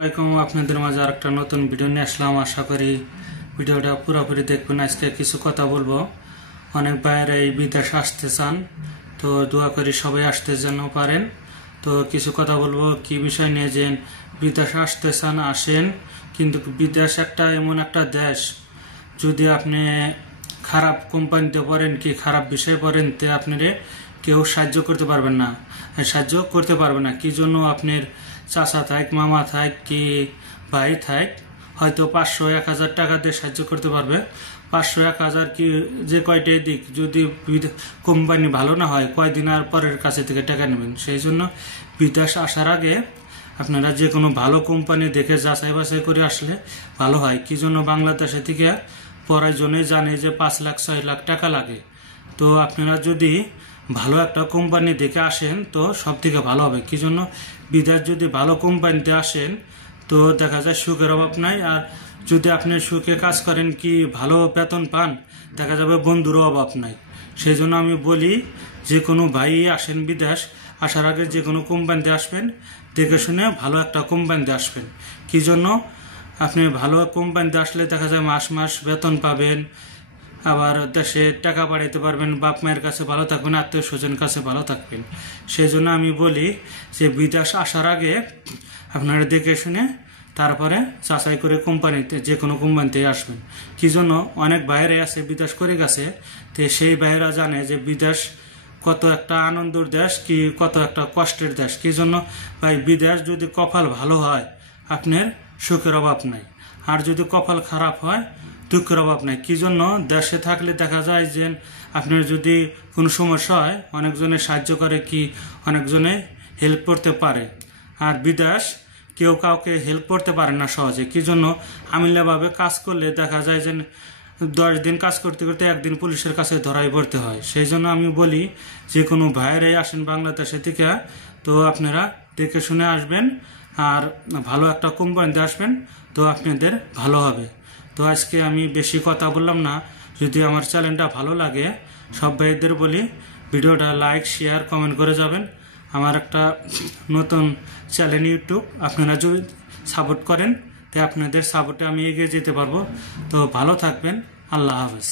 আসসালামু আলাইকুম। আপনাদের মাঝে আরেকটা নতুন ভিডিও নিয়ে আসলাম। আশা করি ভিডিওটা পুরোপুরি দেখবেন। আজকে কিছু কথা বলবো। অনেক ভাইয়েরা এই বিদেশ আসতে চান, তো দোয়া করি সবাই আসতে যেন পারেন। তো কিছু কথা বলবো কি বিষয় নিয়ে, যে বিদেশ আসতে চান আসেন, কিন্তু বিদেশ একটা এমন একটা দেশ, যদি আপনি খারাপ কোম্পানিতে পড়েন কি খারাপ বিষয়ে পড়েন, তে আপনারে কেউ সাহায্য করতে পারবেন না, সাহায্য করতে পারবে না। কি জন্য আপনার চাচা থাক, মামা থাক, কি ভাই থাক, হয়তো 500-1000 টাকা দিয়ে সাহায্য করতে পারবে। 500-1000 কি যে কয়টাই দিক, যদি কোম্পানি ভালো না হয়, কয়দিন আর পরের কাছে থেকে টাকা নেবেন। সেই জন্য বিদেশ আসার আগে আপনারা যে কোনো ভালো কোম্পানি দেখে যাচাই বাছাই করে আসলে ভালো হয়। কি জন্য বাংলাদেশে থেকে পড়ার জন্যই জানে যে 5 লাখ 6 লাখ টাকা লাগে। তো আপনারা যদি ভালো একটা কোম্পানি দেখে আসেন তো সব থেকে ভালো হবে। কি জন্য বিদেশ যদি ভালো কোম্পানিতে আসেন তো দেখা যায় সুখের অভাব নাই। আর যদি আপনি সুখে কাজ করেন, কি ভালো বেতন পান, দেখা যাবে বন্ধুরও অভাব নাই। সেই জন্য আমি বলি, যে কোনো ভাই আসেন বিদেশ, আসার আগে যে কোনো কোম্পানিতে আসবেন, দেখে শুনে ভালো একটা কোম্পানিতে আসবেন। কি জন্য আপনি ভালো কোম্পানিতে আসলে দেখা যায় মাস মাস বেতন পাবেন, আবার দেশে টাকা পাঠাইতে পারবেন, বাপ মায়ের কাছে ভালো থাকবেন, আত্মীয় স্বজনের কাছে ভালো থাকবেন। সেই জন্য আমি বলি যে বিদেশ আসার আগে আপনারা দেখে শুনে তারপরে যাচাই করে কোম্পানিতে, যে কোনো কোম্পানিতে আসবেন। কি জন্য অনেক বাইরে আছে বিদেশ করে গেছে, তো সেই বাইরা জানে যে বিদেশ কত একটা আনন্দের দেশ, কি কত একটা কষ্টের দেশ। কি জন্য ভাই, বিদেশ যদি কপাল ভালো হয় আপনার সুখের অভাব নাই, আর যদি কপাল খারাপ হয় দুঃখের অভাব নাই। কি জন্য দেশে থাকলে দেখা যায় যে আপনার যদি কোনো সমস্যা হয়, অনেকজনে সাহায্য করে, কি অনেকজনে হেল্প করতে পারে। আর বিদেশ কেউ কাউকে হেল্প করতে পারে না সহজে। কি জন্য আমিলাভাবে কাজ করলে দেখা যায় যে 10 দিন কাজ করতে করতে একদিন পুলিশের কাছে ধরাই পড়তে হয়। সেই জন্য আমি বলি, যে কোনো ভাইয়েরাই আসেন বাংলাদেশে থেকে, তো আপনারা দেখে শুনে আসবেন, আর ভালো একটা কোম্পানিতে আসবেন, তো আপনাদের ভালো হবে। তো আজকে আমি বেশি কথা বললাম না। যদি আমার চ্যানেলটা ভালো লাগে, সব ভাইদের বলি ভিডিওটা লাইক শেয়ার কমেন্ট করে যাবেন। আমার একটা নতুন চ্যানেল ইউটিউব, আপনারা যদি সাপোর্ট করেন, তাই আপনাদের সাপোর্টে আমি এগিয়ে যেতে পারবো। তো ভালো থাকবেন। আল্লাহ হাফেজ।